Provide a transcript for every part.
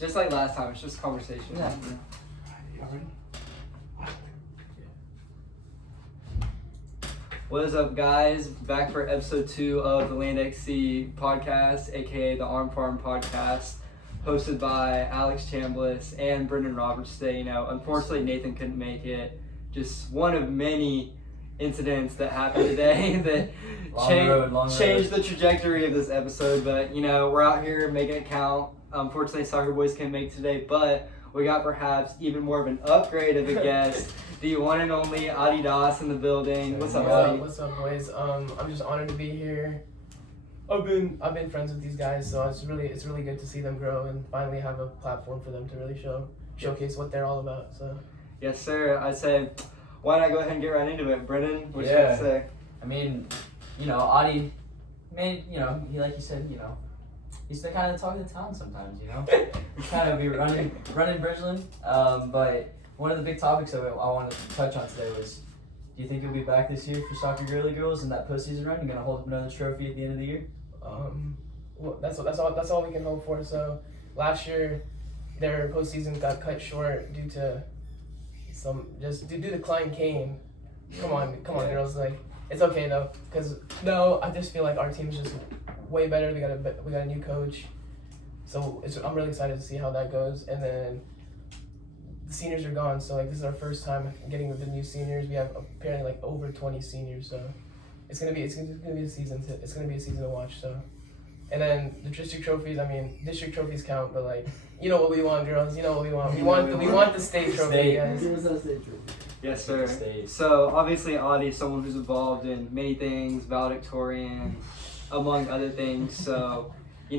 Just like last time, it's just conversation. Yeah. What is up, guys? Back for episode 2 of the Land XC podcast, aka the Arm Farm podcast, hosted by Alex Chambliss and Brendan Roberts today. Unfortunately, Nathan couldn't make it. Just one of many incidents that happened today that changed the trajectory of this episode. But, we're out here making it count. Unfortunately, Soccer Boys can't make today, but we got perhaps even more of an upgrade of a guest, the one and only Adi Das in the building. What's up, Adi? What's up, boys? I'm just honored to be here. I've been friends with these guys, so it's really good to see them grow and finally have a platform for them to really showcase what they're all about. So. Yes, sir. I'd say, why not go ahead and get right into it, Brendan? What you got to say? I mean, Adi, he like you said, he's the kind of talk of the town sometimes, He kind of be running Bridgeland. But one of the big topics that I wanted to touch on today was, do you think you'll be back this year for Soccer Girly Girls in that postseason run? You're gonna hold up another trophy at the end of the year? Well, that's all we can hope for. So last year, their postseason got cut short due to due to Klein Kane. Come on, girls. Like, it's okay though, because I just feel like our team's just way better. We got a new coach, so I'm really excited to see how that goes. And then the seniors are gone, so this is our first time getting with the new seniors. We have apparently over 20 seniors, so it's gonna be a season. It's gonna be a season to watch. So, and then the district trophies. I mean, district trophies count, but what we want, girls. You know what we want. We want the state trophy, guys. Give us that state trophy. Yes, sir. So obviously, Adi is someone who's involved in many things, valedictorian, among other things. So, you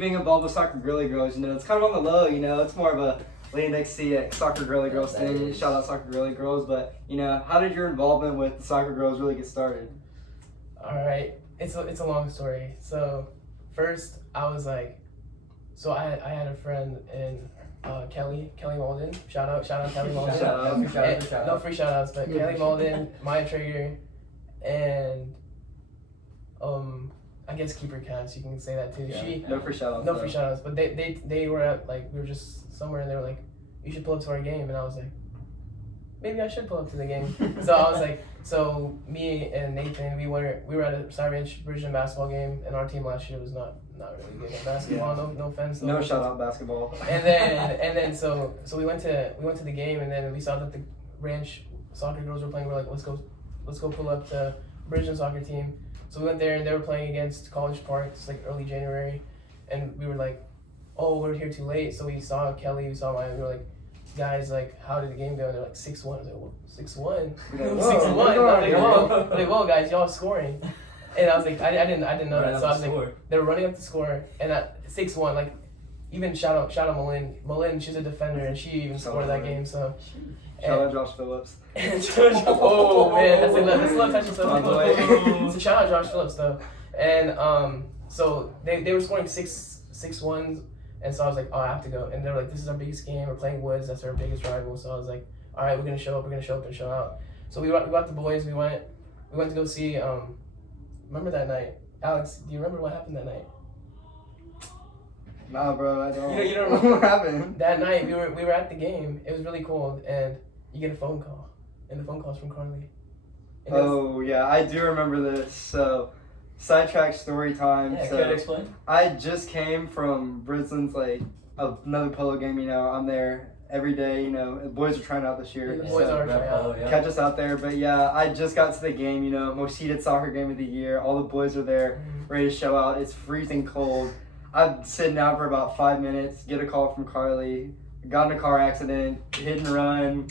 being involved with Soccer Girly Girls, it's kind of on the low. It's more of a Land XC Soccer Girly Girls thing. Shout out Soccer Girly Girls. But how did your involvement with the Soccer Girls really get started? All right, it's a long story. So first, I was I had a friend in Kelly Malden. Shout out Kelly Malden. No free shout outs, but Kelly Malden, Maya Traeger, and I guess Keeper Cats, you can say that too. Yeah. No free shout outs. No free shout outs. But they were at we were just somewhere and they were like, you should pull up to our game, and I was like, maybe I should pull up to the game. So I was like, so me and Nathan, we were at a Cyranch Bridgeton basketball game, and our team last year was not really good at basketball. Yeah. No offense. No shout out basketball. And then so we went to the game, and then we saw that the Ranch Soccer Girls were playing. We're like, let's go pull up to Bridgeton soccer team. So we went there, and they were playing against College Park. It's early January, and we were like, oh, we're here too late. So we saw Kelly, we saw Maya, we were like, guys, how did the game go? And they're like 6-1. I was like, well, 6-1? 6-1. I'm like, whoa, guys, y'all scoring. And I was like, I didn't know that. So I was like, they were running up the score, and at 6-1, even shout out Malin. Malin, she's a defender, and she even scored that game. So shout out Josh Phillips. Oh man, that's a little touchy stuff. So shout out Josh Phillips though, and so they were scoring 6-1s, and so I was like, oh, I have to go. And they were like, this is our biggest game. We're playing Woods. That's our biggest rival. So I was like, all right, we're gonna show up. We're gonna show up and show out. So we got the boys. We went to go see. Remember that night, Alex? Do you remember what happened that night? Nah, bro, I don't. You don't remember what happened? That night we were at the game. It was really cold, and you get a phone call, and the phone call's from Carly. Oh yeah, I do remember this. So, sidetrack story time. Yeah, so, could you explain? I just came from Bridgeland's another polo game. I'm there every day. The boys are trying out this year. The boys are trying out. Yeah. Catch us out there. But yeah, I just got to the game. Most heated soccer game of the year. All the boys are there, ready to show out. It's freezing cold. I'm sitting down for about 5 minutes. Get a call from Carly. Got in a car accident. Hit and run.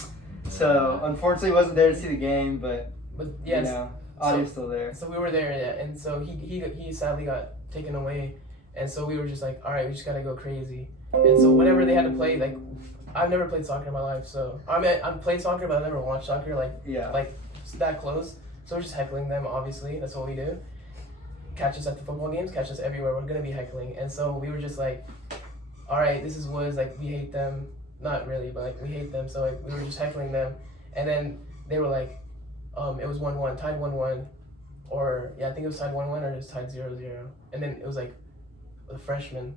So unfortunately, wasn't there to see the game. But yes, Adi's still there. So we were there, yeah, and so he sadly got taken away, and so we were just like, all right, we just gotta go crazy. And so whenever they had to play, I've never played soccer in my life, so I've played soccer, but I've never watched soccer that close. So we're just heckling them. Obviously, that's what we do. Catch us at the football games, catch us everywhere. We're gonna be heckling, and so we were just like, all right, this is Woods. We hate them. Not really, but we hate them. So we were just heckling them, and then they were like, it was 1-1, tied 1-1, or I think it was tied 1-1 or it was tied 0-0, and then it was the freshmen.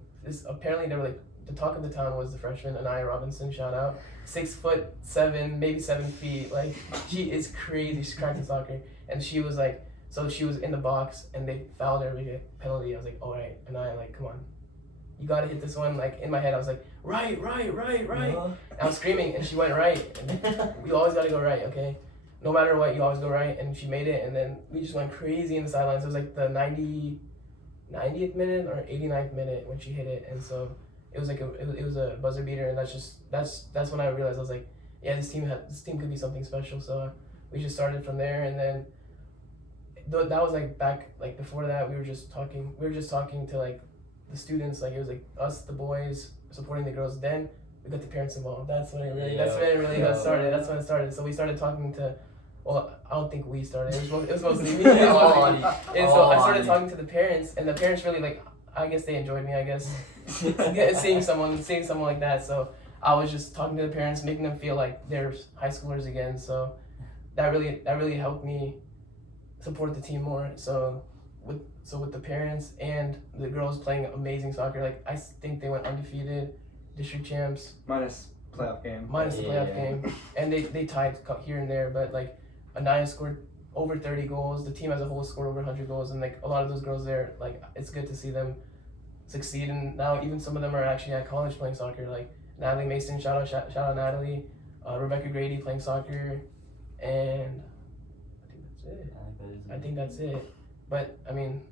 Apparently they were the talk of the town was the freshman Anaya Robinson. Shout out, 6'7", maybe 7 feet. Like she is crazy. She's cracked in soccer, and she was like, so she was in the box, and they fouled her, we get penalty. I was like, all right, Anaya, like come on, you gotta hit this one. Like in my head, I was like, right. And I was screaming, and she went right. And you always gotta go right, okay? No matter what, you always go right. And she made it, and then we just went crazy in the sidelines. It was like the 90th minute or 89th minute when she hit it, and so it was like it was a buzzer beater, and that's when I realized I was like, yeah, this team could be something special. So we just started from there, and then that was like back like before that we were just talking to like the students, like it was like us, the boys supporting the girls. Then we got the parents involved. That's when it really got started. That's when it started. So we started talking to. Well, I don't think we started. It was mostly me. And so I started talking to the parents, and the parents really like. I guess they enjoyed me. I guess seeing someone like that. So I was just talking to the parents, making them feel like they're high schoolers again. So that really helped me support the team more. So with the parents and the girls playing amazing soccer, like I think they went undefeated, district champs. Minus playoff game. Game, and they tied here and there, but like Anaya scored over 30 goals. The team as a whole scored over 100 goals, and like a lot of those girls there, like it's good to see them succeed. And now even some of them are actually at college playing soccer. Like Natalie Mason, shout out Natalie, Rebecca Grady playing soccer, and I think that's it. But I mean,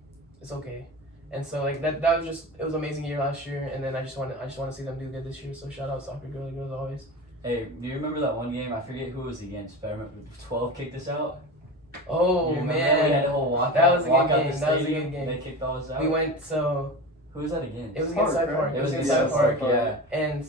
it's okay. And so like that was just, it was an amazing year last year, and then I just want to see them do good this year. So shout out soccer girls always. Hey, do you remember that one game? I forget who it was against, but I remember 12 kicked us out. Oh man, we had a whole that was a good game. That was a good game. They kicked all us out. We went so. Who was that against? It was against Side Park. It was against Side Park. Yeah. And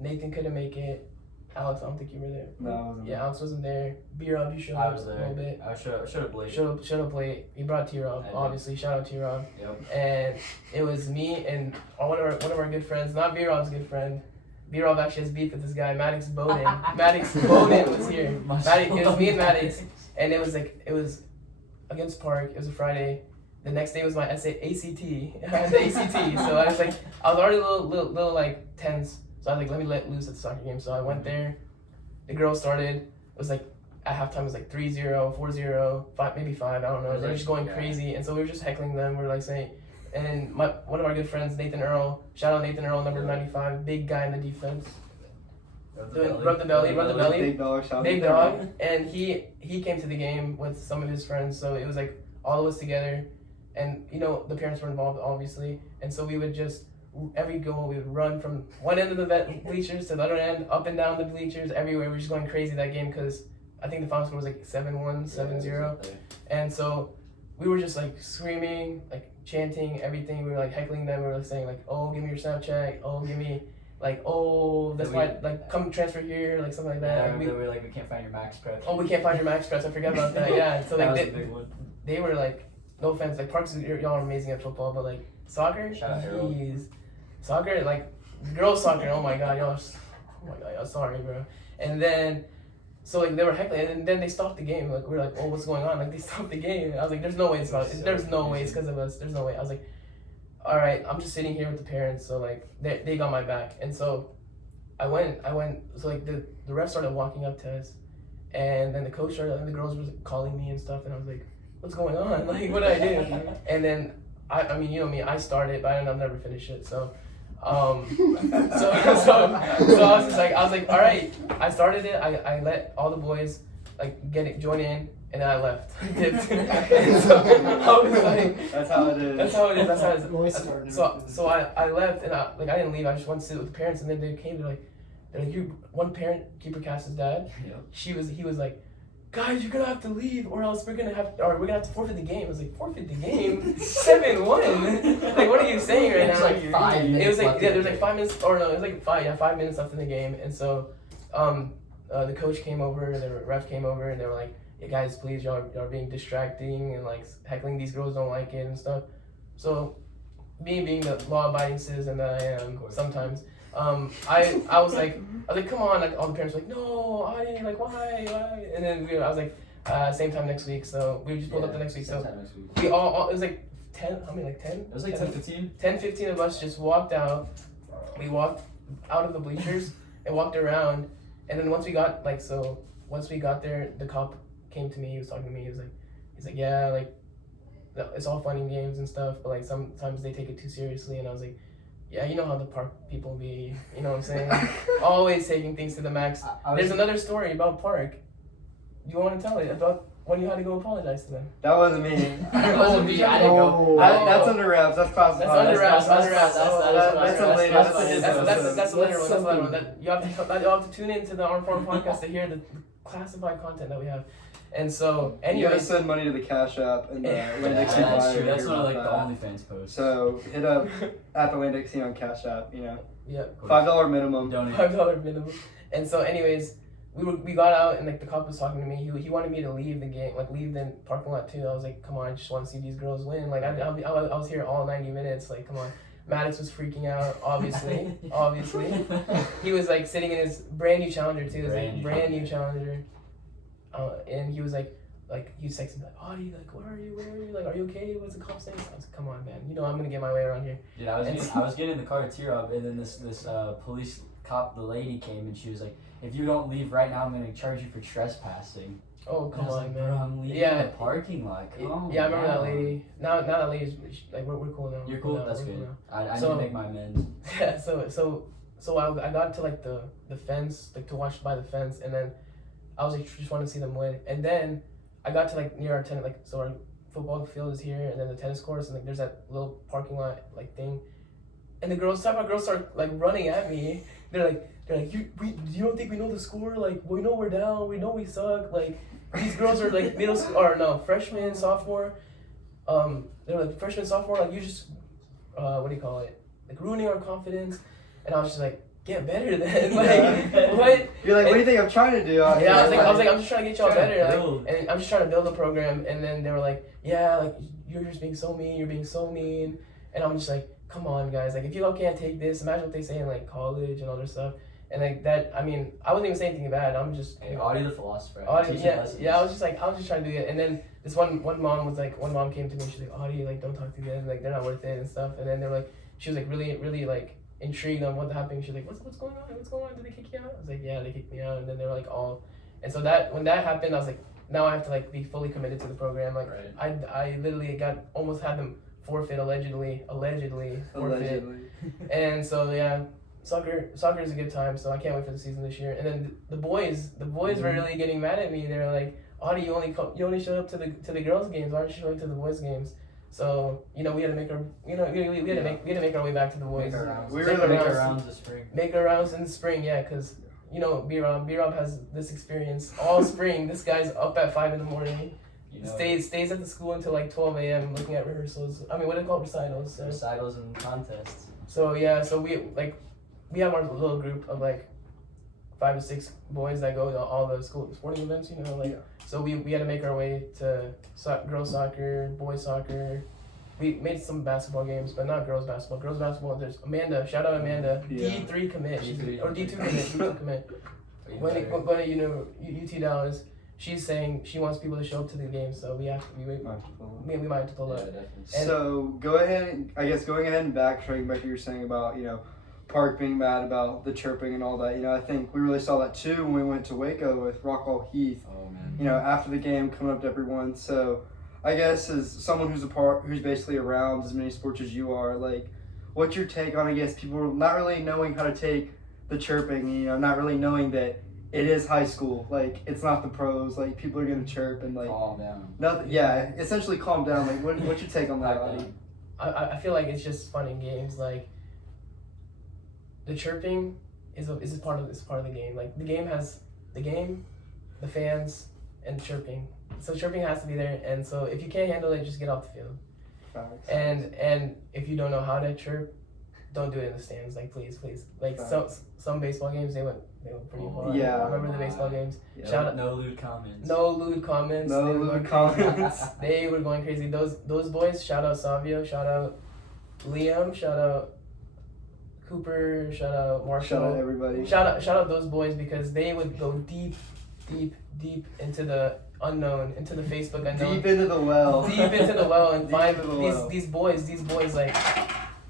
Nathan couldn't make it. Alex, I don't think you were there. No, I wasn't. Yeah, Alex wasn't there. B-Rob, you showed up a little bit. I should have played. Should have played. He brought T-Rob, obviously. Shout out T-Rob. Yep. And it was me and one of our good friends, not B-Rob's good friend. B-Rob actually has beef with this guy, Maddox Bowden. Maddox Bowden was here. It was me and Maddox, and it was against Park. It was a Friday. The next day was my ACT. The ACT. So I was already a little like tense. So I was like, let me let loose at the soccer game. So I went there. The girls started. It was like at halftime it was like 3-0, 4-0, 5, maybe 5. I don't know. They were just going crazy, and so we were just heckling them. We were like saying. And one of our good friends, Nathan Earl, shout out Nathan Earl, number 95, big guy in the defense. Rub the belly. Big dog. And he came to the game with some of his friends, so it was like all of us together. And the parents were involved, obviously. And so we would just, every goal, we would run from one end of the bleachers to the other end, up and down the bleachers, everywhere. We were just going crazy that game because I think the final score was like 7-1, 7-0. And so we were just like screaming, like chanting everything. We were like heckling them. We were like saying like, oh, give me your Snapchat. Oh, give me like, oh, that's why, like, come transfer here, like something like that. Yeah, we were like, we can't find your max prep. Oh, we can't find your max prep. I forgot about that. Yeah. So like that was a big one. They were like, no offense, like Parks, y'all are amazing at football, but like soccer, jeez, soccer, like girls soccer. Oh my god, y'all sorry, bro. And then. So like they were heckling, and then they stopped the game. Like we were like, oh, what's going on? Like they stopped the game. I was like, there's no way it's about. There's no way it's because of us. There's no way. I was like, all right, I'm just sitting here with the parents. So like they got my back, and so I went. So like the ref started walking up to us, and then the coach started, and the girls were calling me and stuff, and I was like, what's going on? Like what did I do? And then I mean, you know me, I started, but I'll never finish it. So. So I was like, all right. I started it. I let all the boys like join in, and then I left. And so I was like, that's how it is. That's how it is. So I left, and I didn't leave. I just went to sit with the parents, and then they came. They're like, you. One parent, Keeper Cass's dad. Yeah. He was like, guys, you're gonna have to leave, or else we're gonna have to forfeit the game. I was like, forfeit the game? 7-1. Like, what are you saying right now? Like 5 minutes. It was like there was like 5 minutes, or no, it was like 5 minutes left in the game, and so, the coach came over, the ref came over, and they were like, hey guys, please, y'all are being distracting and like heckling. These girls don't like it and stuff. So, me being the law-abiding citizen that I am sometimes. I was like, come on, like all the parents were like, no, Adi, like why? And then I was like, same time next week. So we just pulled up the next week. So we all it was like 10, how many, like 10? It was like 10, 15. 10, 15 of us just walked out. We walked out of the bleachers and walked around. And then once we got there, the cop came to me. He was talking to me. He's like, yeah, like, it's all fun and games and stuff, but like sometimes they take it too seriously. And I was like, yeah, you know how the park people be, you know what I'm saying? Always taking things to the max. There's another story about park. You want to tell it about when you had to go apologize to them? That wasn't me. That wasn't me. I didn't go. That's under wraps. That's classified. That's under wraps. That's That's later. That's the later one. That's the later one. You have to tune into the Arm Farm podcast to hear the classified content that we have. And so, You anyway, gotta send money to the Cash App and the Atlantic Sea That's Bio true. That's here one of about like the that. OnlyFans posts. So hit up at the Atlantic Sea on Cash App. You know, yeah, $5 minimum. Donate. $5 minimum. And so, anyways, we got out and like the cop was talking to me. He wanted me to leave the game, like leave the parking lot too. I was like, come on, I just want to see these girls win. Like I was here all 90 minutes. Like, come on. Maddox was freaking out, obviously. He was like sitting in his brand new Challenger too. It was like brand new Challenger. And he was like he was texting me like, Audie, like, where are you? Like, are you okay? What's the cop saying? I was like, come on, man. You know I'm gonna get my way around here. Dude, I was getting in the car to tear up, and then this police cop, the lady came, and she was like, if you don't leave right now, I'm gonna charge you for trespassing. Oh, come on, like, man. Bro, I'm leaving the parking lot. Come on. Yeah, I remember that lady. Now that lady's like we're cool now. You're cool. Now. That's We're good. cool now. I need to make my amends. Yeah. So I got to like the fence, like to watch by the fence, and then I was like just want to see them win, and then I got to like near our tennis, like so our football field is here, and then the tennis courts, and like there's that little parking lot like thing, and the girls start like running at me. They're like you don't think we know the score? Like we know we're down, we know we suck. Like these girls are like middle school or no freshman, sophomore. They're like freshman, sophomore. Like you just what do you call it? Like ruining our confidence, and I was just like. Get better then. Like what? You're like, what do you think I'm trying to do? Yeah, I was like, I'm just trying to get y'all better. Like, and I'm just trying to build a program. And then they were like, yeah, like you're just being so mean. You're being so mean. And I'm just like, come on, guys. Like if you all can't take this, imagine what they say in like college and all this stuff. And like that, I mean, I wasn't even saying anything bad. I'm just. Hey, Audie the philosopher. Yeah. I was just trying to do it. And then this one mom came to me. She's like, Audie, like don't talk to them. Like they're not worth it and stuff. And then they were like, she was like really like. Intrigued on what happened. She's like, what's going on? Did they kick you out? I was like, yeah, they kicked me out. And then they were like and so when that happened, I was like, now I have to like be fully committed to the program. Like I literally almost had them forfeit allegedly forfeit. And so yeah, soccer is a good time. So I can't wait for the season this year. And then the boys were really getting mad at me. They were like, Audie, you only showed up to the girls' games. Why aren't you showing up to the boys' games? So we had to make our we had to make our way back to the boys. Make our rounds this spring. Make our rounds in the spring, yeah, because B-Rob has this experience all spring. This guy's up at 5 a.m. Stays at the school until like 12 a.m. looking at rehearsals. I mean, what are they called? Recitals. So. Recitals and contests. So yeah, so we have our little group of like 5 to 6 boys that go to all the school sporting events, So we had to make our way to girls soccer, boys soccer. We made some basketball games, but not girls basketball. Girls basketball, there's Amanda. Shout out Amanda. Yeah. D3 commit. Or D2 commit. D2 commit. When UT Dallas, she's saying she wants people to show up to the game, so we might have to pull up. So going ahead and backtracking back to what you were saying about Park being mad about the chirping and all that. I think we really saw that too when we went to Waco with Rockwall Heath. Oh man. After the game, coming up to everyone. So I guess as someone who's basically around as many sports as you are, like, what's your take on people not really knowing how to take the chirping? Not really knowing that it is high school. Like, it's not the pros. Like, people are gonna chirp and like calm down. Nothing. Yeah, essentially calm down. Like, what's your take on that, Audie? I feel like it's just fun in games. Like, the chirping is part of the game. Like the game has the fans, and chirping. So chirping has to be there. And so if you can't handle it, just get off the field. Facts. And if you don't know how to chirp, don't do it in the stands. Like please. Like some baseball games they went pretty far. Yeah. I remember the baseball games. Yeah. Shout out. No lewd comments. No lewd comments. No lewd comments. They were going crazy. Those boys. Shout out Savio. Shout out Liam. Shout out Cooper, shout out Marshall. Shout out everybody. Shout out those boys because they would go deep deep into the unknown, into the Facebook unknown. Deep into the well. Deep into the well and Deep find into the well. these boys like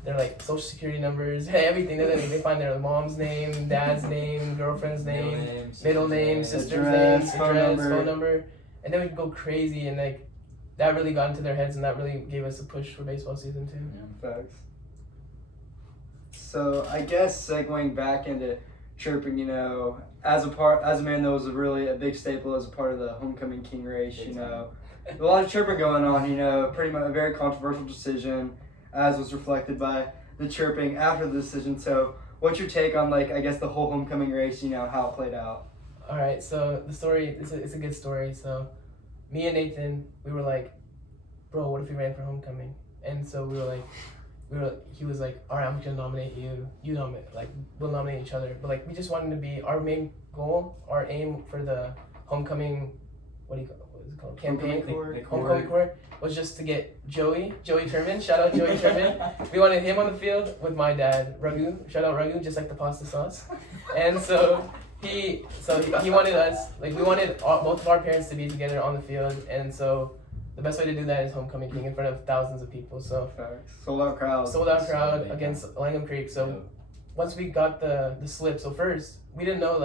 they're like social security numbers, everything. They find their mom's name, dad's name, girlfriend's name, middle name, sister's address, name, phone phone number, and then we'd go crazy and like that really got into their heads and that really gave us a push for baseball season too. Facts. So I guess segueing back into chirping, as a man that was really a big staple as a part of the homecoming king race, a lot of chirping going on, pretty much a very controversial decision, as was reflected by the chirping after the decision. So what's your take on the whole homecoming race, how it played out? All right, so the story it's a good story. So me and Nathan, we were like, bro, what if we ran for homecoming? And so he was like, all right, I'm gonna nominate you. You nominate, we'll nominate each other. But we just wanted to be our main goal, our aim for the homecoming, what is it called? Campaign. Homecoming court was just to get Joey Turman. Shout out Joey Turman. We wanted him on the field with my dad, Raghu. Shout out Raghu, just like the pasta sauce. And so he wanted us, we wanted both of our parents to be together on the field, and so the best way to do that is homecoming king in front of thousands of people. So sold out crowd against Langham Creek. So once we got the slip, so first we didn't know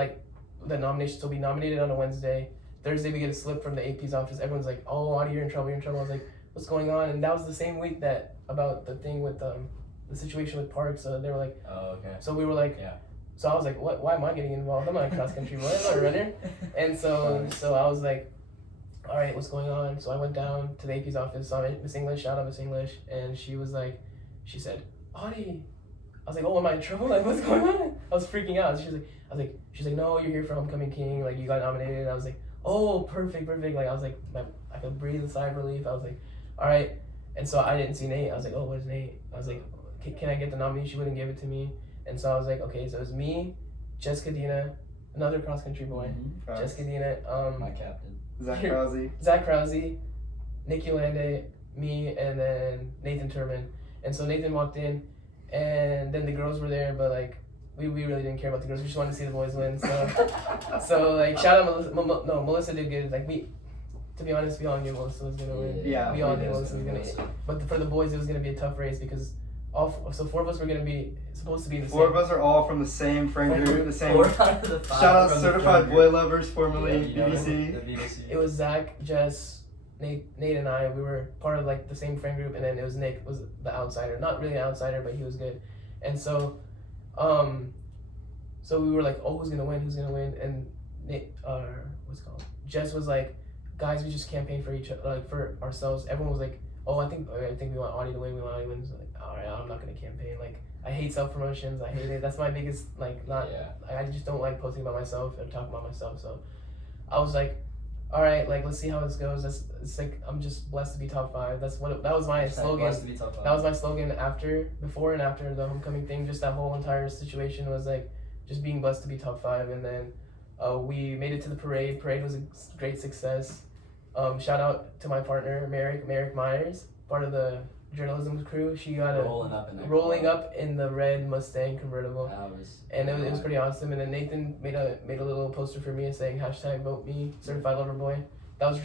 the nomination. So we nominated on a Wednesday. Thursday we get a slip from the AP's office. Everyone's like, "Oh, Audie, you're in trouble. I was like, "What's going on?" And that was the same week that about the thing with the situation with Park. So they were like, "Oh, okay." So we were like, yeah. So I was like, "What? Why am I getting involved? I'm not a cross country boy. I'm not a runner." And so I was like, all right, what's going on? So I went down to the AP's office, saw Miss English, shout out Miss English, and she said, Audie. I was like, oh, am I in trouble? What's going on? I was freaking out. She's like, no, you're here for homecoming king. You got nominated. And I was like, oh, perfect. I was like, I could breathe a sigh of relief. I was like, all right. And so I didn't see Nate. I was like, oh, where's Nate? I was like, can I get the nomination? She wouldn't give it to me. And so I was like, okay, so it was me, Jessica Dina, another cross country boy, Jessica Dina, my captain. Zach Krause, Nicky Lande, me, and then Nathan Turman. And so Nathan walked in, and then the girls were there, but we really didn't care about the girls. We just wanted to see the boys win. So shout out Melissa. Melissa did good. To be honest, we all knew Melissa was gonna win. Yeah, we all knew Melissa was gonna win. But for the boys, it was gonna be a tough race because four of us were gonna be supposed to be the same. Four of us are all from the same friend group, the same. 4 out of the 5 shout out Certified Boy Lovers, formerly BBC. The BBC. It was Zach, Jess, Nate, and I. We were part of the same friend group, and then it was Nick was the outsider. Not really an outsider, but he was good. And so, so we were like, oh, who's gonna win? And Nate, what's it called? Jess was like, guys, we just campaign for each other, for ourselves. Everyone was like, oh, I think we want Audie to win. We want Audie to win. So all right, I'm not gonna campaign. I hate self promotions. I hate it. That's my biggest I just don't like posting about myself and talking about myself. So I was like, all right, let's see how this goes. It's I'm just blessed to be top 5. That was my slogan. Blessed to be top 5. That was my slogan before and after the homecoming thing. Just that whole entire situation was just being blessed to be top 5. And then we made it to the parade. Parade was a great success. Shout out to my partner Merrick Myers, part of the journalism crew. She got rolling up in the red Mustang convertible, and it was pretty awesome. And then Nathan made a little poster for me saying #VoteMe Certified Lover Boy. That was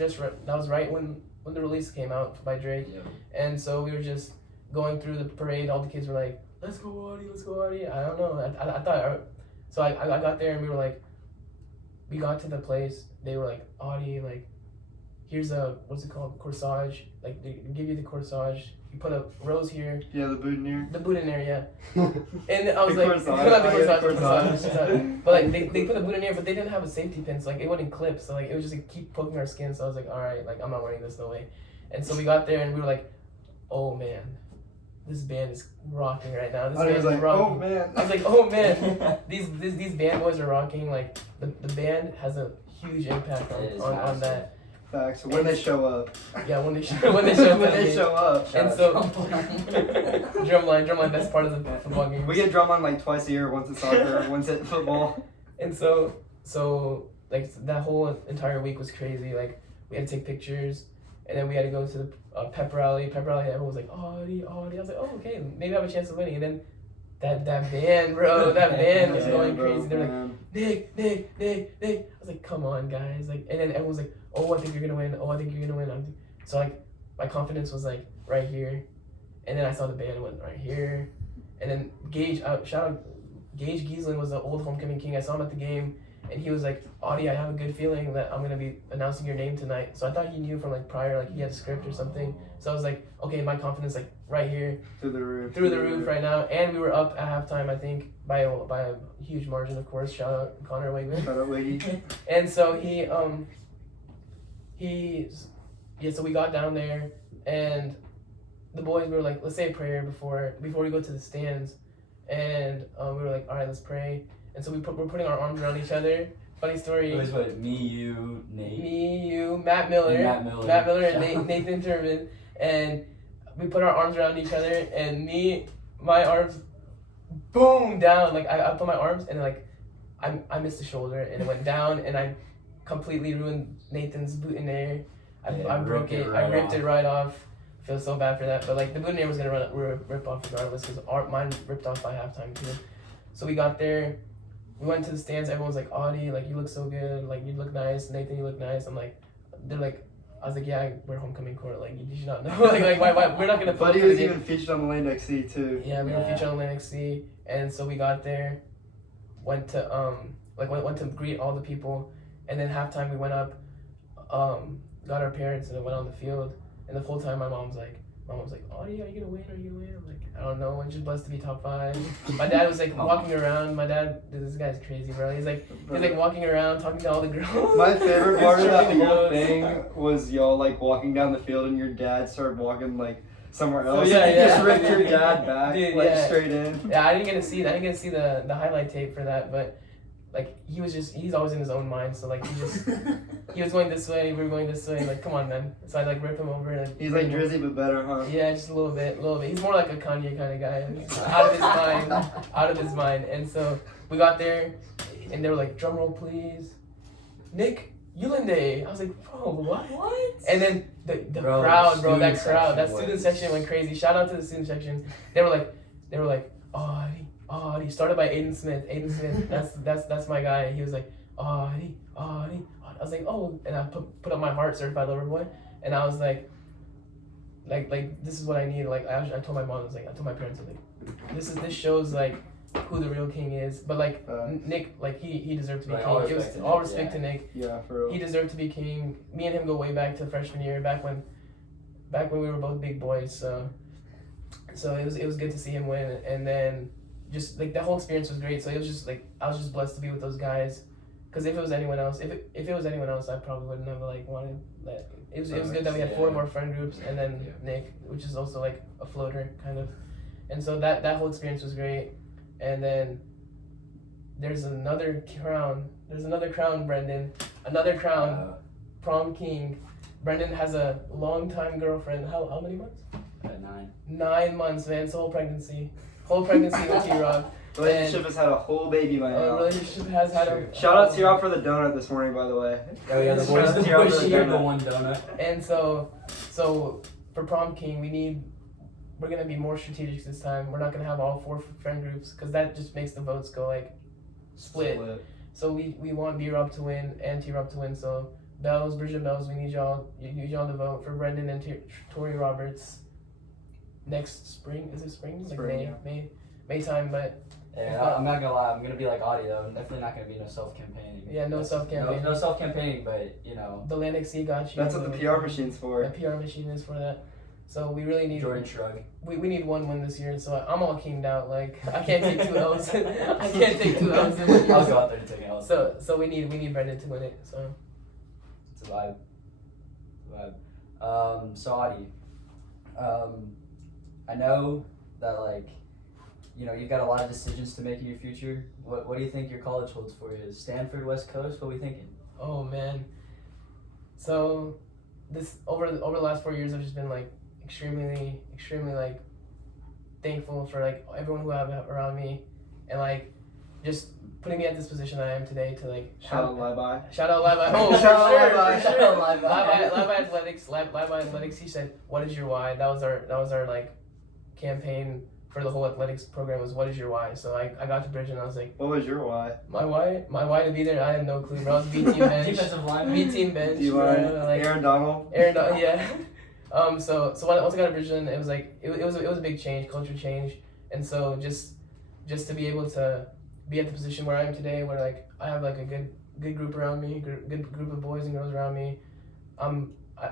right when the release came out by Drake. Yeah. And so we were just going through the parade. All the kids were like, let's go Audie. I don't know. I thought so. I got there and we were like, we got to the place. They were like, Audie, here's a what's it called, corsage. They give you the corsage. You put a rose here. Yeah, the boutonniere. The boutonniere, yeah. And I was the corsage. But they put the boutonniere, but they didn't have a safety pin, so it wouldn't clip. So it was just keep poking our skin. So I was like, all right, I'm not wearing this, no way. And so we got there and we were like, oh man, this band is rocking right now. This band is rocking. Oh man. I was like, oh man, these band boys are rocking. The band has a huge impact on that. Facts. When they show up. Yeah, when they show up. And so drumline, that's part of the football game. We get drumline twice a year, once at soccer, once at football. And so that whole entire week was crazy. We had to take pictures, and then we had to go to the pep rally. Everyone was like, Audie. I was like, oh, okay, maybe I have a chance of winning. And then that band, bro. That band was Yeah, going bro, crazy. They're like, man. Nick. I was like, come on, guys. Like, and then everyone's like, oh, I think you're gonna win. Oh, I think you're gonna win. So like, my confidence was like right here, and then I saw the band went right here, and then Gage. Shout out, Gage Giesling was the old homecoming king. I saw him at the game, and he was like, Audie, I have a good feeling that I'm gonna be announcing your name tonight. So I thought he knew from like prior, like he had a script or something. So I was like, okay, my confidence like right here, Through the roof. through the roof right now. And we were up at halftime, I think, by a huge margin, of course. Shout out Connor Wigman. Shout out, Wiggy. And so so we got down there, and the boys were like, let's say a prayer before we go to the stands, and we were like, all right, let's pray. And so we're putting our arms around each other. Funny story. It was what, me, you, Nate. Me, you, Matt Miller, and Nathan Turvin, and we put our arms around each other, and my arms, boom, down. Like I put my arms, and like I missed the shoulder, and it went down, and I completely ruined Nathan's boutonniere. I broke it. I ripped it right off. I feel so bad for that, but like the boutonniere was gonna rip off regardless, because mine ripped off by halftime too. So we got there. We went to the stands. Everyone's like, Audie, like you look so good. Like you look nice. Nathan, you look nice. They're like, I was like, yeah, we're homecoming court. Like you should not know. like why we're not gonna. Buddy was even featured on the Lane XC too. Yeah, we were featured on the Lane XC, and so we got there, went to went to greet all the people, and then halftime we went up, got our parents, and then went on the field. And the whole time my mom was like, Audie, are you gonna win? I'm like, I don't know. I'm just blessed to be top 5. My dad was like walking around. My dad, this guy's crazy, bro. He's like walking around talking to all the girls. My favorite part of that whole thing was y'all like walking down the field and your dad started walking like somewhere else. Yeah, and yeah. Just ripped your dad back, Dude, like yeah. straight in. Yeah, I didn't get to see the highlight tape for that, but like he's always in his own mind. So like he was going this way, we were going this way. Like come on, man. So I like rip him over. And He's like Drizzy but better, huh? Yeah, just a little bit. He's more like a Kanye kind of guy, out of his mind. And so we got there, and they were like, drum roll, please. Nick Yulande. I was like, bro, what? And then the crowd, bro, that student section went crazy. Shout out to the student section. They were like, Audie. Started by Aiden Smith. That's my guy. He was like, Audie. I was like, oh, and I put up my heart, certified lover boy, and I was like this is what I need. Like I told my mom, I told my parents, like, this shows like who the real king is. But like Nick, like he deserved to be king. It was all respect to Nick. Yeah, for real. He deserved to be king. Me and him go way back to freshman year, back when we were both big boys. So it was good to see him win, and then just like the whole experience was great. So it was just like I was just blessed to be with those guys. Because if it was anyone else, I probably wouldn't have like wanted that. It was good that we had 4 more friend groups, and then Nick, which is also like a floater kind of, and so that whole experience was great. And then there's another crown, Brendan, another crown, prom king. Brendan has a longtime girlfriend. How many months? 9. 9 months, man. It's a whole pregnancy with T-Rob. Relationship has had a whole baby by now. Relationship has had a... Shout out to T-Rob for the donut this morning, by the way. Oh yeah, the boys shared the one donut. And so for prom king, we're gonna be more strategic this time. We're not gonna have all 4 friend groups, because that just makes the votes go like split. So we want B-Rob to win and T-Rob to win. So Bridget Bells, we need y'all to vote for Brendan and Tori Roberts. Next spring, is it spring? Like May time, but yeah, I'm not gonna lie, I'm gonna be like Audie though. Definitely not gonna be no self-campaigning. Yeah, no self-campaigning. No self-campaigning, but you know. The Land XC got you. That's what the PR machine's for. The PR machine is for that. So we really need Jordan Shrug. We need 1 win this year, so I'm all kinged out. Like I can't take 2 L's. I can't take 2 L's. I'll go out there and take L's. So we need Brendan to win it. So it's a vibe. So Audie, I know that like, you know, you've got a lot of decisions to make in your future. What do you think your college holds for you? Stanford, West Coast? What are we thinking? Oh man. So this over the last 4 years, I've just been like extremely like thankful for like everyone who I have around me, and like just putting me at this position that I am today to like shout out Live-By. Oh, shout out Live-By Athletics. He said, "What is your why?" That was our like campaign for the whole athletics program was what is your why? So I got to Bridge and I was like, What was your why? my why to be there, I had no clue, bro. I was B team bench. Defensive line. B team bench. D-line, Like, Aaron Donald. yeah. So once I got to Bridgeland, it was like it was a big change, culture change, and so just to be able to be at the position where I am today, where like I have like a good group around me, good group of boys and girls around me.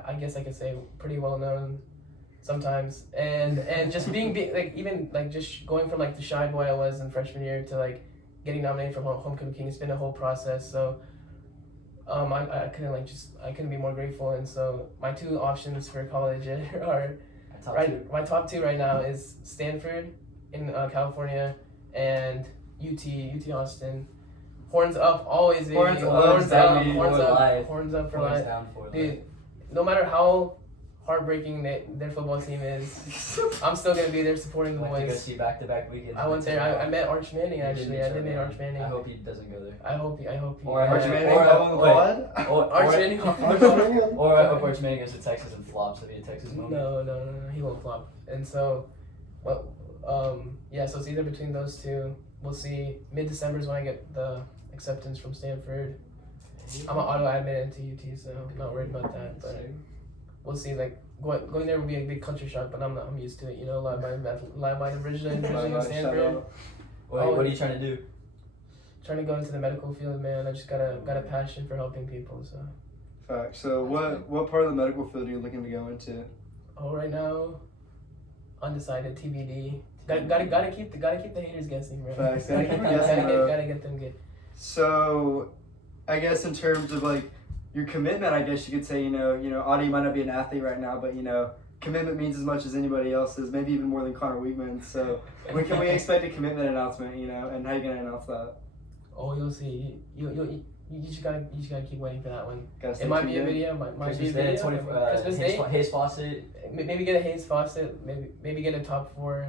I guess I could say pretty well known sometimes, and just being like even like just going from like the shy boy I was in freshman year to like getting nominated for homecoming king. It's been a whole process. So I couldn't be more grateful. And so my two options for college are my top two right now is Stanford in California and UT Austin. Horns up always, baby. Horns up, Horns up, baby. horns For up, life. horns up for Points life. down for life. Dude, no matter how heartbreaking their football team is, I'm still gonna be there supporting the Went to go boys. see back-to-back weekends. I went there. I met Arch Manning actually. I did meet Arch Manning. I hope he doesn't go there. I hope he. Or Arch Yeah. Manning, Or- go on the wait. pod. Arch Manning. Or I hope Arch Manning goes to Texas and flops. It'll be a Texas moment. No, he won't flop. And so, yeah. So it's either between those two. We'll see. Mid-December is when I get the acceptance from Stanford. I'm an auto admitted into UT, so I'm not worried about that. But we'll see. Like going there will be a big culture shock, but I'm used to it. You know, live by the Bridgeland, Shout Stanford. out. What are you trying to do? Trying to go into the medical field, man. I just got a passion for helping people. So. Fact. So what part of the medical field are you looking to go into? Oh, right now, undecided, TBD. Gotta keep the haters guessing, bro. Facts. Gotta keep them guessing, bro. Gotta get them good. So, I guess in terms of like your commitment, I guess you could say, Audie might not be an athlete right now, but commitment means as much as anybody else's, maybe even more than Connor Wiegman. So, when can we expect a commitment announcement? And how are you gonna announce that? Oh, you'll see. You just gotta keep waiting for that one. Gotta stay It might tuned be a in. video. Might be a Christmas Day, video. Christmas Day. Hayes Fawcett. Maybe get a Hayes Fawcett. Maybe get a top four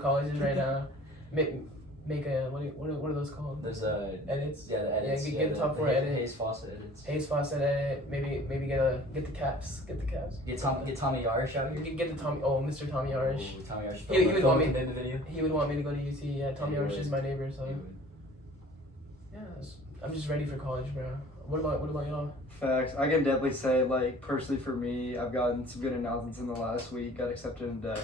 colleges right now. Make a what are those called? There's Edits. Yeah, the edits. Yeah, get top four the edit. Hayes Fawcett edits. Hayes Fawcett edit. Maybe get the caps. Get the caps. Get Tommy Yarish out here. Get the Tommy. Oh, Mr. Tommy Yarish. Ooh, Tommy Yarish. He would want me. In the video. He would want me to go to UT. Yeah, Tommy He Yarish would. is my neighbor, so He would. yeah. I'm just ready for college, bro. What about y'all? Facts. I can definitely say, like, personally for me, I've gotten some good announcements in the last week. Got accepted into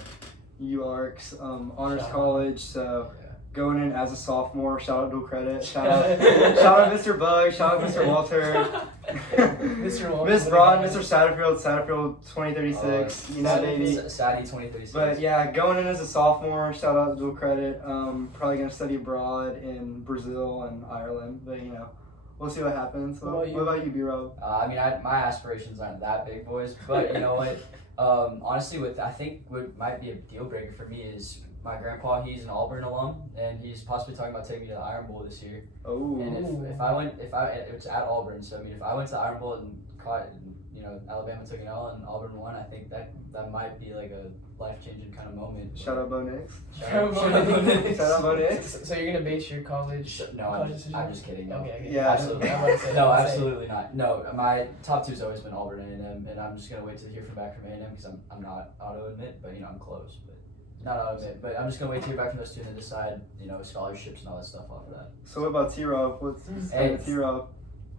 UARC's honors Shout out. college, so Yeah. going in as a sophomore. Shout out dual credit. Shout out Mr. Bug. Shout out Mr. Walter. Mr. Walter. Miss Braun, Mr. Satterfield 2036. Baby. Sadie 2036. But yeah, going in as a sophomore, shout out to dual credit. Probably gonna study abroad in Brazil and Ireland, but we'll see what happens. What about you, B-Rob? I mean, my aspirations aren't that big, boys. But you know what? Honestly, I think what might be a deal breaker for me is my grandpa. He's an Auburn alum, and he's possibly talking about taking me to the Iron Bowl this year. Oh. And it's at Auburn. So I mean, if I went to Iron Bowl and caught, Alabama took an L and Auburn won, I think that might be like a life-changing kind of moment. Shout out Bo Nix. Shout out Bo Nix. Shout out Bo Nix. So you're gonna base your college? No, college decision? I'm just kidding. No. Okay. Yeah. Absolutely. I'm about to say, No, absolutely not. No, my top two's always been Auburn A&M, and I'm just gonna wait to hear back from A&M because I'm not auto admit, but I'm close. But not auto admit, but I'm just gonna wait to hear back from those two and then decide, scholarships and all that stuff off of that. So what about T-Rob? What's Hey. T-Rob?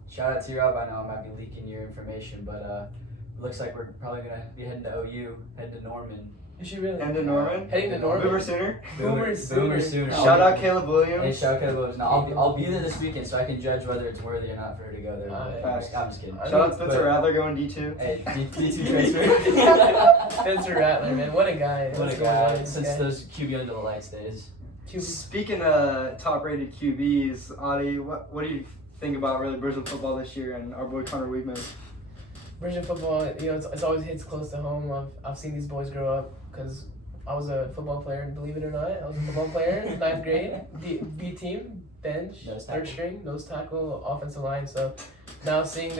Shout out to Rob. I know I might be leaking your information, but it looks like we're probably gonna be heading to OU, heading to Norman. Is she really? And to Norman? Heading to Norman. Boomer Sooner? Boomer Sooner. Shout out Caleb Williams. Hey, shout out Caleb Williams. Now I'll be there this weekend, so I can judge whether it's worthy or not for her to go there. I'm just kidding. Shout out Spencer Rattler going D2. Hey, D2 transfer. Spencer Rattler, man, what a guy. What What's a going on guy. with this Since guy? those QB under the lights days. Speaking of top-rated QBs, Audie, what do you think about really Bridgeland football this year and our boy Connor Wiegman? Bridgeland football, it's always hits close to home. I've seen these boys grow up because I was a football player, believe it or not. I was a football player in 9th grade, B team, bench, Nose tackle. third string, nose tackle, offensive line. So now seeing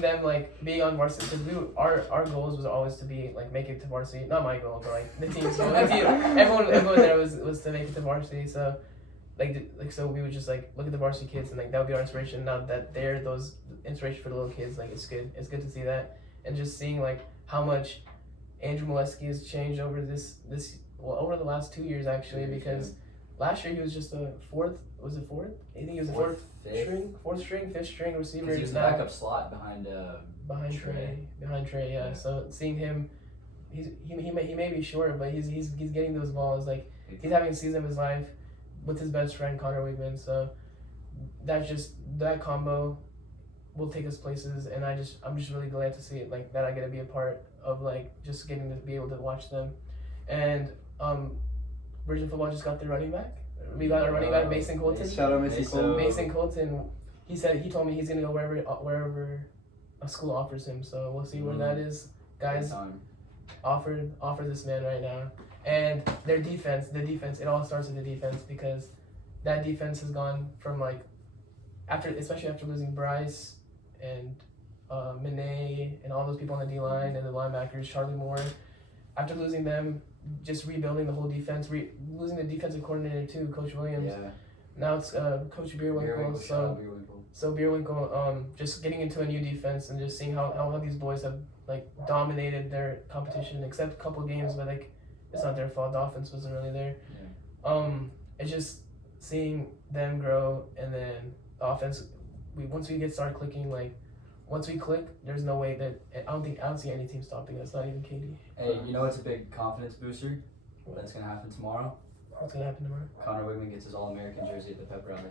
them like being on varsity, because our goals was always to be like make it to varsity. Not my goal, but like the team's goal. Everyone there was to make it to varsity. So so we would just like look at the varsity kids and like that would be our inspiration. Now that they're those inspiration for the little kids, like it's good to see that, and just seeing like how much Andrew Molesky has changed over this over the last 2 years actually, because last year he was just a fourth. Was it fourth? I think he was a fourth string, fifth string receiver. He was the backup slot behind Trey. Behind Trey, yeah. So seeing him, he may be short, but he's getting those balls. Like he's having a season of his life with his best friend Connor Wigman. So that combo will take us places, and I'm just really glad to see it, like that I get to be a part of, like just getting to be able to watch them. And Virgin Football just got their running back. We got our running back Mason Colton. Shout out Mason Colton. Mason Colton. He told me he's gonna go wherever a school offers him. So we'll see where that is, guys. Offer this man right now. And their defense, it all starts with the defense, because that defense has gone from like especially after losing Bryce and Minay and all those people on the D line and the linebackers, Charlie Moore. After losing them, just rebuilding the whole defense, losing the defensive coordinator too, Coach Williams. Yeah. Now it's Coach Beerwinkle. So Beerwinkle, just getting into a new defense and just seeing how these boys have like dominated their competition, except a couple games, but like it's not their fault. The offense wasn't really there. Yeah. It's just seeing them grow, and then the offense. Once we get started clicking, like once we click, there's no way that I don't see any team stopping us. Not even KD. Hey, you know what's a big confidence booster? That's gonna happen tomorrow. What's gonna happen tomorrow? Connor Wigman gets his All-American jersey at the pep rally.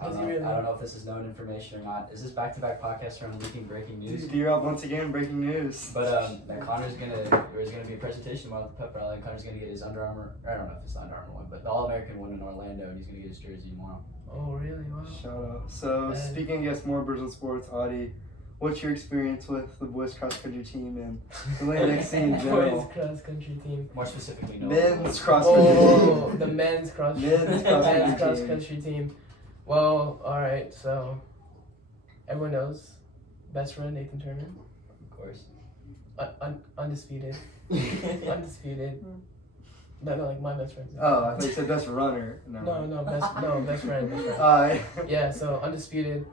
I Does he don't really? know if this is known information or not. Is this back-to-back podcast from leaking breaking news? D-Rob once again, breaking news. But there's gonna be a presentation tomorrow at the pep rally, and Connor's gonna get his Under Armour. I don't know if it's the Under Armour one, but the All-American one in Orlando, and he's gonna get his jersey tomorrow. Oh really? Wow. Shout out. So speaking against more Brazil sports, Audie, what's your experience with the boys cross country team and the Atlantic scene in general? Boys cross country team. More specifically, no. Men's cross country Oh, team. the men's cross Men's cross country team. Well, all right. So everyone knows best friend Nathan Turner, Of course. undisputed, undisputed. No, like my best friend. Oh, I thought you said best runner. No, best friend. Yeah, so undisputed.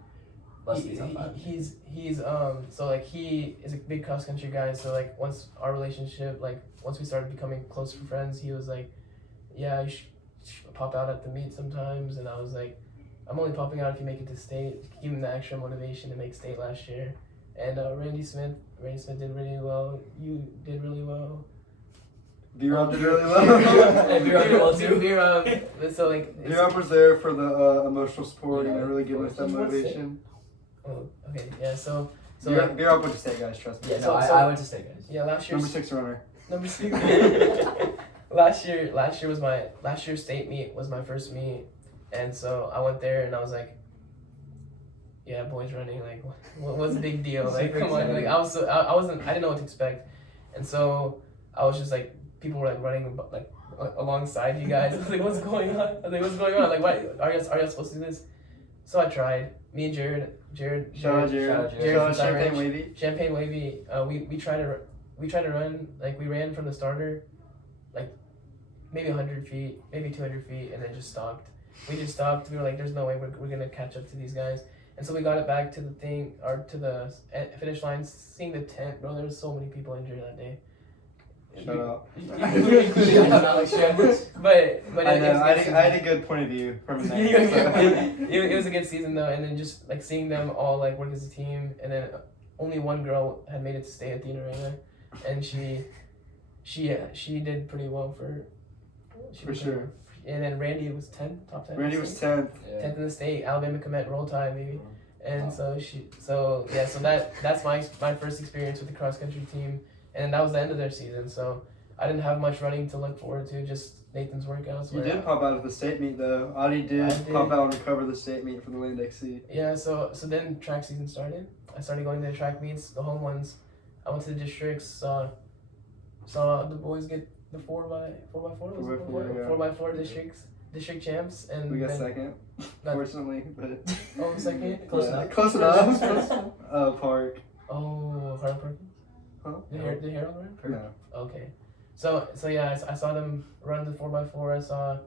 He's so like he is a big cross country guy. So like once our relationship, like once we started becoming close friends, he was like, yeah, you should pop out at the meet sometimes, and I was like, I'm only popping out if you make it to state. Give him the extra motivation to make state last year. And Randy Smith did really well. You did really well. B-Rob did really well. And B-Rob did well too. B-Rob, so like B-Rob was there for the emotional support, Yeah, really giving us that he wants it. motivation. Oh, okay, yeah. So B-Rob went to state, guys. Trust me. Yeah, So- I went to state, guys. yeah, last year. Number 6 runner. Number 6. last year's state meet was my first meet, and so I went there and I was like, yeah, boys running, like what's the big deal? Like come on, like I didn't know what to expect, and so I was just like, people were like running like alongside you guys. I was like, what's going on? Like, why are you supposed to do this? So I tried. Me and Jared. Shout out Jared. from Champagne Cyrus. Wavy. Champagne Wavy. We tried to run, like we ran from the starter, like maybe 100 feet, maybe 200 feet, and then just stopped. We just stopped. We were like, there's no way we're gonna catch up to these guys. And so we got it back to the finish line, seeing the tent. Bro, there was so many people injured that day. Shut up. But I know. I had a good point of view from that. it was a good season though, and then just like seeing them all like work as a team, and then only one girl had made it to stay at the arena, and she did pretty well For sure. And then Randy was 10th, top 10. Randy was 10th. 10th in the state. Alabama commit, roll tide, baby. And so that's my first experience with the cross country team, and that was the end of their season. So I didn't have much running to look forward to, just Nathan's workouts. You did pop out at the state meet though. Audie did pop out and cover the state meet for the Land XC. Yeah, so then track season started. I started going to the track meets, the home ones. I went to the districts, saw the boys get the 4x4 district champs, and we got second, fortunately, but second. Close enough. Close enough. Park. Oh, Harlem Park. Huh? The Herald run? No. Okay. So yeah, I saw them run the 4x4. I saw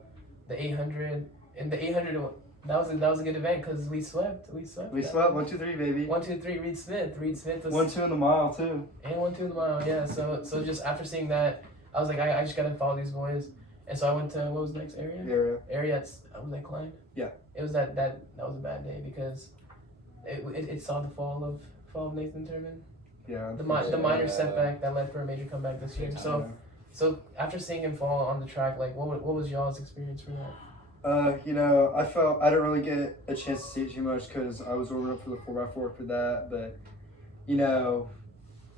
the 800, and the 800. That was a good event because we swept. We swept. 1, 2, 3, baby. 1, 2, 3. Reed Smith was 1, 2 in the mile too. and 1, 2 in the mile. Yeah. So just after seeing that, I was like, I just gotta follow these boys. And so I went to, what was the next area? Area at, was that Klein? Yeah. It was that was a bad day because it saw the fall of Nathan Turman. Yeah. The minor setback that led for a major comeback this year. So after seeing him fall on the track, like what was y'all's experience for that? I felt I didn't really get a chance to see it too much because I was warming up for the 4x4 for that. But,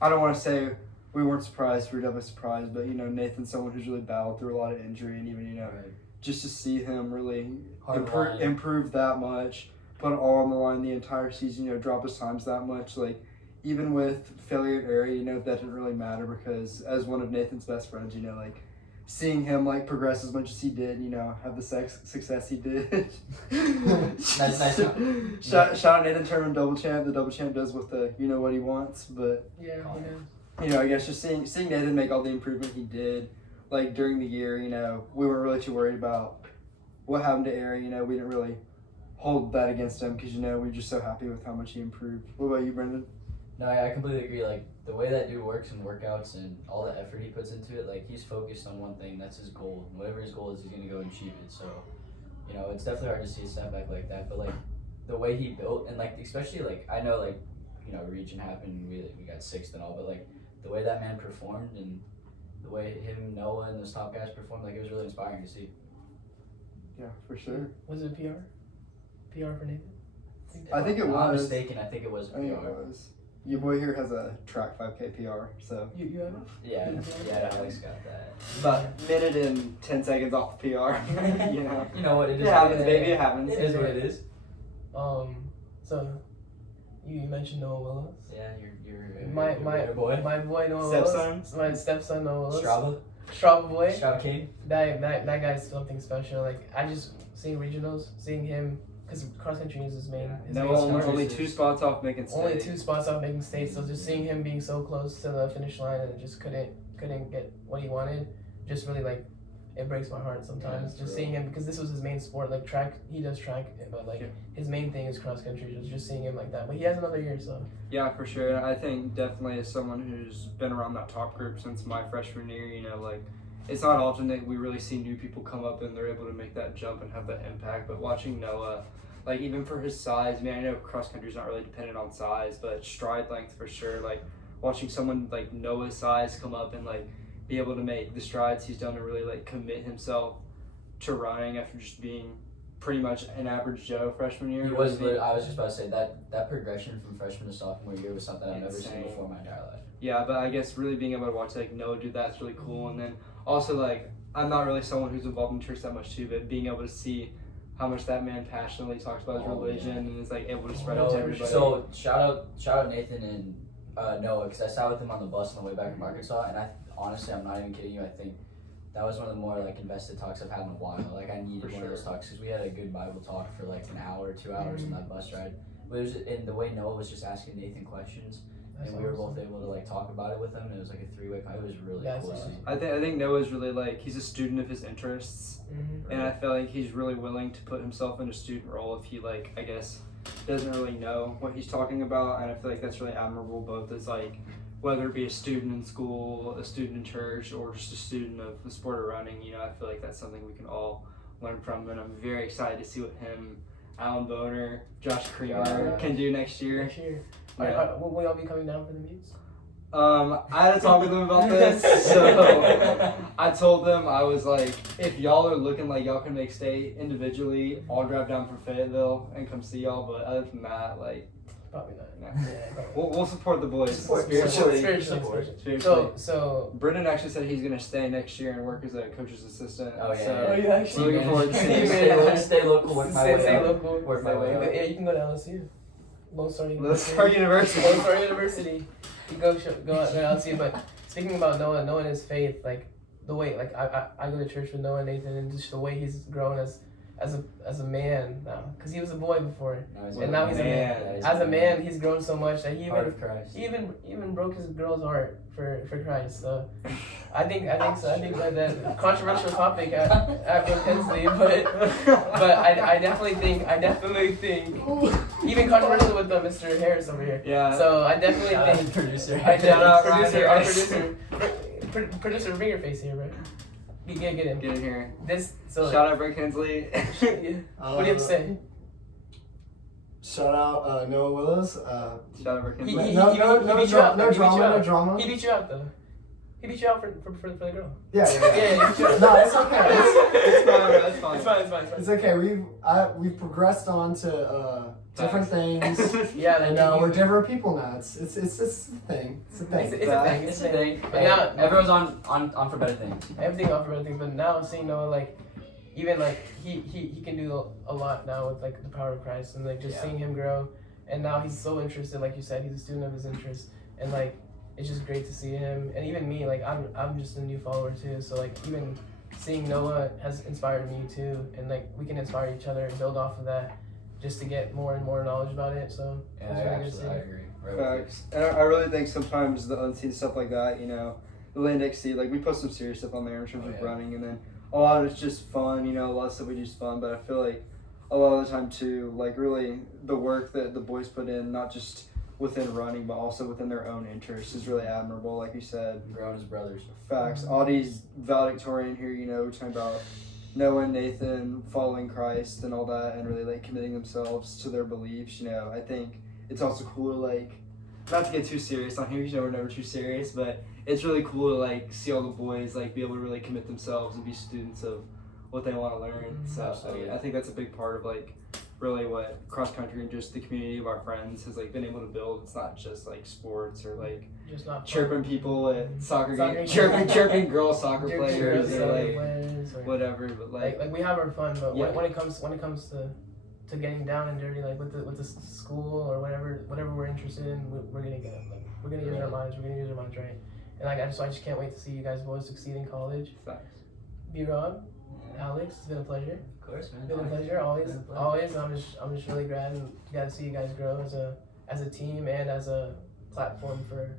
I don't want to say we weren't surprised. We were definitely surprised. But, Nathan's someone who's really battled through a lot of injury. And even, Right. just to see him really Hard improve that much, put it all on the line the entire season, drop his times that much. Like, even with failure at area, that didn't really matter because as one of Nathan's best friends, seeing him progress as much as he did, have the success he did. Nice. Shout out Nathan Turman, double champ. The double champ does with the what he wants, but Yeah, I guess just seeing Nathan make all the improvement he did, during the year, we weren't really too worried about what happened to Ari. We didn't really hold that against him because we were just so happy with how much he improved. What about you, Brendan? No, I completely agree. The way that dude works in workouts and all the effort he puts into it, he's focused on one thing. That's his goal. And whatever his goal is, he's going to go and achieve it. So, it's definitely hard to see a step back like that. But, the way he built, and, especially, I know, region happened, we got sixth and all, but, the way that man performed and the way him, Noah, and those top guys performed, it was really inspiring to see. Yeah, for sure. Was it PR? PR for Nathan? I think it If I'm not was. mistaken, I think it was a I think PR. it was. Your boy here has a track 5K PR, so. You have it? Yeah, Alex got that. About a minute and 10 seconds off the PR, You know what, it is. It happens, baby, it happens. It is what it is. So you mentioned Noah Willis. Yeah, you're My boy. my boy Noah Stepson? Willis. My stepson Noah Willis. Strava boy. Strava King. That guy's something special. I just seeing regionals, seeing him because cross country is his main. His main sport. Only 2 spots off making state. Only 2 spots off making state. So just seeing him being so close to the finish line and just couldn't get what he wanted, just really it breaks my heart sometimes. Yeah, just seeing him because this was his main sport. Track, he does track, but his main thing is cross country. Just seeing him like that. But he has another year, so. Yeah, for sure. And I think definitely as someone who's been around that top group since my freshman year, it's not often that we really see new people come up and they're able to make that jump and have that impact. But watching Noah, even for his size, I know cross country is not really dependent on size, but stride length for sure. Watching someone like Noah's size come up and be able to make the strides he's done to really commit himself to running after just being pretty much an average Joe freshman year. I was just about to say that progression from freshman to sophomore year was something I've never seen before in my entire life. Yeah, but I guess really being able to watch Noah do that's really cool. And then also I'm not really someone who's involved in church that much too, but being able to see how much that man passionately talks about his religion and is able to spread it to everybody. So shout out Nathan and Noah, because I sat with him on the bus on the way back from Arkansas, and honestly, I'm not even kidding you. I think that was one of the more invested talks I've had in a while. I needed one of those talks because we had a good Bible talk for an hour, 2 hours on that bus ride. But it was, and the way Noah was just asking Nathan questions, and we were both able to talk about it with him. And it was a 3-way. It was really cool. Awesome. I think Noah's really he's a student of his interests, and I feel he's really willing to put himself in a student role if he I guess doesn't really know what he's talking about, and I feel that's really admirable both as whether it be a student in school, a student in church, or just a student of the sport of running. I feel that's something we can all learn from, and I'm very excited to see what him, Alan Boner, Josh Creamer can do next year. Yeah. Will y'all be coming down for the meets? I had to talk with them about this, so I told them, I was if y'all are looking like y'all can make state individually, I'll drive down from Fayetteville and come see y'all, but other than that, probably not. No. Yeah, we'll support the boys spiritually. So Brendan actually said he's gonna stay next year and work as a coach's assistant. Oh yeah. So you actually? we're looking forward to seeing Stay local. Work my way up. Local. Work my way up. Yeah, you can go to LSU. Lone Star University. University. Lone Star University. You go to LSU. But speaking about Noah and his faith, the way I go to church with Noah and Nathan, and just the way he's grown as a man now, because he was a boy before, and now he's a man. As a man, he's grown so much that he even broke his girl's heart for Christ. So I think so. I think that controversial topic at Brooke Hensley, but I definitely think even controversial with Mr. Harris over here. Yeah. So I definitely think producer. our producer. Producer, bring your face here, bro. Get in. Get in here. So. Shout out Brett Hensley. Yeah. What do you have to say? Shout out Noah Willis. Shout out Brett He Hensley. No drama. He beat you out though. He beat you out for the girl. Yeah. Yeah, he beat you out. No, it's okay. It's fine, that's fine. It's fine. It's okay. We've progressed on to different things. Yeah, And we're different people now. It's a thing. It's a thing. It's a thing. But Hey, now everyone's on for better things. everything off for everything. But now seeing Noah, like, even like he can do a lot now with like the power of Christ, and like just seeing him grow. And now he's so interested, like you said, he's a student of his interest, and like it's just great to see him. And even me, like I'm just a new follower too. So like even seeing Noah has inspired me too, and like we can inspire each other and build off of that, just to get more and more knowledge about it. So Yeah, it's really good to see. I agree. Right with you. Facts. And I really think sometimes the unseen stuff like that, you know, the Land XC, like we put some serious stuff on there in terms of running, and then a lot of it's just fun, you know, a lot of stuff we do is fun, but I feel like a lot of the time too, like really the work that the boys put in, not just within running, but also within their own interests is really admirable, like you said. Growing as brothers. Facts. Audie's valedictorian here, you know, talking about Noah and Nathan following Christ and all that, and really like committing themselves to their beliefs, you know. I think it's also cool to like, not to get too serious on here, you know, we're never too serious, but it's really cool to like see all the boys like be able to really commit themselves and be students of what they want to learn. So Absolutely. I think that's a big part of like really what cross country and just the community of our friends has like been able to build. It's not just like sports or like Just not chirping people at soccer Soccer games, games. chirping girl soccer Chirping players girls, or soccer like players, or whatever. But like we have our fun, but Yeah. when it comes to getting down and dirty, like with the school or whatever we're interested in, we're gonna get it. Like we're gonna use our minds. We're gonna use our minds right. And like I just can't wait to see you guys boys succeed in college. facts. B-Rob, Alex, it's been a pleasure. Of course, man. It's been a pleasure. Always. Been a pleasure. Always. I'm just really glad and glad to see you guys grow as a team and as a platform for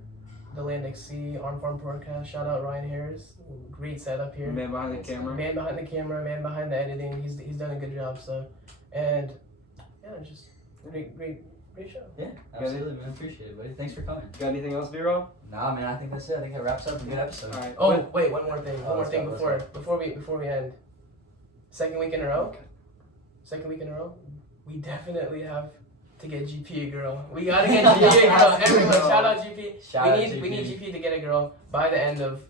the Land XC Arm Farm podcast. Shout out Ryan Harris. Great setup here. Man behind the camera. Man behind the camera, man behind the editing. He's done a good job. So, and yeah, just great show. Yeah, absolutely, man. Appreciate it, buddy. Thanks for coming. Got anything else, B-Rob? Nah, man. I think that's it. I think that wraps up a good episode. All right. Oh wait, one more thing. let's go, Before we end. Second week in a row. We definitely have to get GP a girl. We gotta get GP a girl. Everyone, shout out GP. Shout out We need GP to get a girl by the end of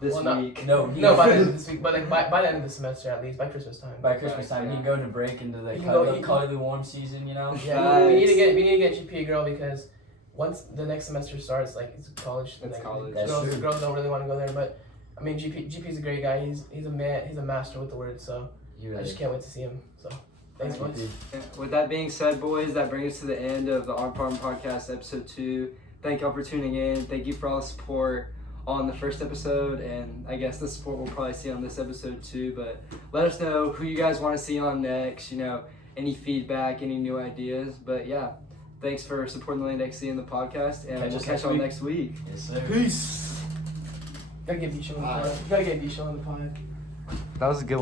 This well, not- week. No, by the end of this week, but like by the end of the semester at least, by Christmas time. by Christmas time, you can go into break into the You can go- colorly warm season, you know? Yeah, we need to get GP a girl because once the next semester starts, like it's college. It's like, college. That's Girls, true. girls don't really want to go there, but I mean GP's a great guy. He's a man. He's a master with the words. So You I ready? just can't wait to see him. So thanks, Alright, boys. GP. With that being said, boys, that brings us to the end of the Arm Farm Podcast episode 2. Thank y'all for tuning in. Thank you for all the support on the first episode, and I guess the support we'll probably see on this episode too. But let us know who you guys want to see on next, you know, any feedback, any new ideas. But yeah, thanks for supporting the Land XC in the podcast, and Catch we'll us catch next y'all week. next week. Yes, sir. Peace. Gotta get B show on the Bye. pod. Gotta get B show on the pod. That was a good